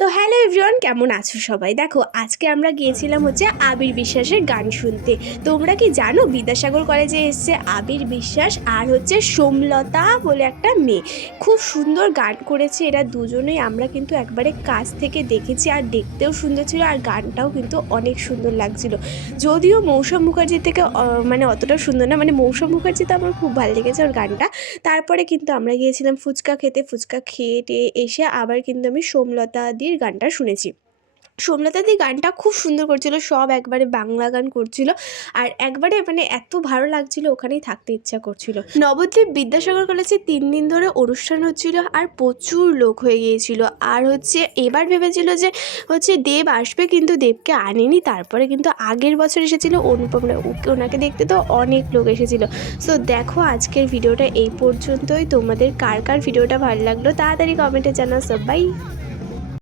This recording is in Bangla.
তো হ্যালো এভরিওয়ান, কেমন আছো সবাই? দেখো আজকে আমরা গিয়েছিলাম হচ্ছে আবির বিশ্বাসের গান শুনতে। তোমরা কি জানো বিদ্যাসাগর কলেজে এসছে আবির বিশ্বাস আর হচ্ছে সোমলতা বলে একটা মেয়ে, খুব সুন্দর গান করেছে এরা দুজনেই। আমরা কিন্তু একবারে কাছ থেকে দেখেছি আর দেখতেও সুন্দর ছিল আর গানটাও কিন্তু অনেক সুন্দর লাগছিল। যদিও মৌসুম মুখার্জির থেকে মানে অতটা সুন্দর না, মানে মৌসুম মুখার্জি তো আমার খুব ভালো লেগেছে ওর গানটা। তারপরে কিন্তু আমরা গিয়েছিলাম ফুচকা খেতে, ফুচকা খেয়ে টেয়ে এসে আবার কিন্তু আমি সোমলতা দির গানটা শুনেছি। সোমলতা দি গানটা খুব সুন্দর করছিল, সব একবারে বাংলা গান করছিল আর একবারে মানে এত ভালো লাগছিল, ওখানেই থাকতে ইচ্ছা করছিল। নবদ্বীপ বিদ্যাসাগর কলেজে 3 দিন ধরে অনুষ্ঠান হচ্ছিল আর প্রচুর লোক হয়ে গিয়েছিল। আর হচ্ছে এবার ভেবেছিল যে হচ্ছে দেব আসবে, কিন্তু দেবকে আনেনি। তারপরে কিন্তু আগের বছর এসেছিল অনুপম রায়, ওনাকে দেখতে তো অনেক লোক এসেছিল। সো দেখো আজকের ভিডিওটা এই পর্যন্তই। তোমাদের কার কার ভিডিওটা ভালো লাগলো তাড়াতাড়ি কমেন্টে জানাও সবাই।